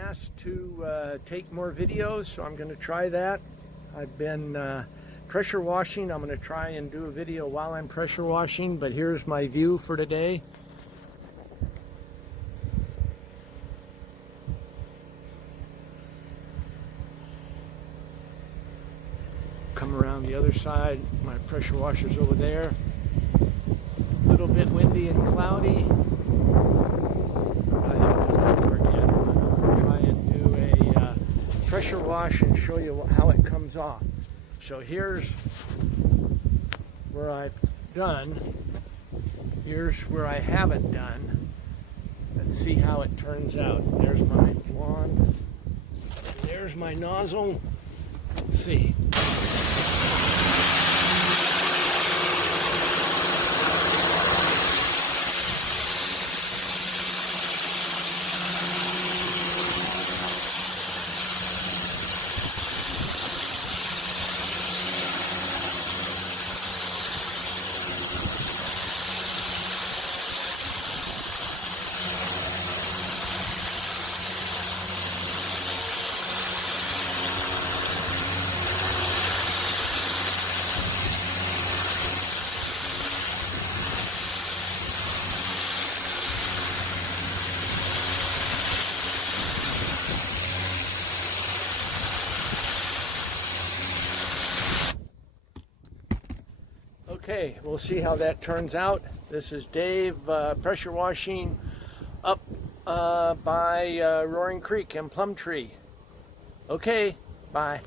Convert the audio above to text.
asked to take more videos, so I'm going to try that. I've been pressure washing. I'm going to try and do a video while I'm pressure washing, but here's my view for today. Come around the other side. My pressure washer's over there. A little bit windy and cloudy. I haven't done that work yet. I'm going to try and do a pressure wash and show you how it comes off. So here's where I've done. Here's where I haven't done. Let's see how it turns out. There's my wand. There's my nozzle. Let's see. Okay, we'll see how that turns out. This is Dave pressure washing up by Roaring Creek and Plum Tree. Okay, bye.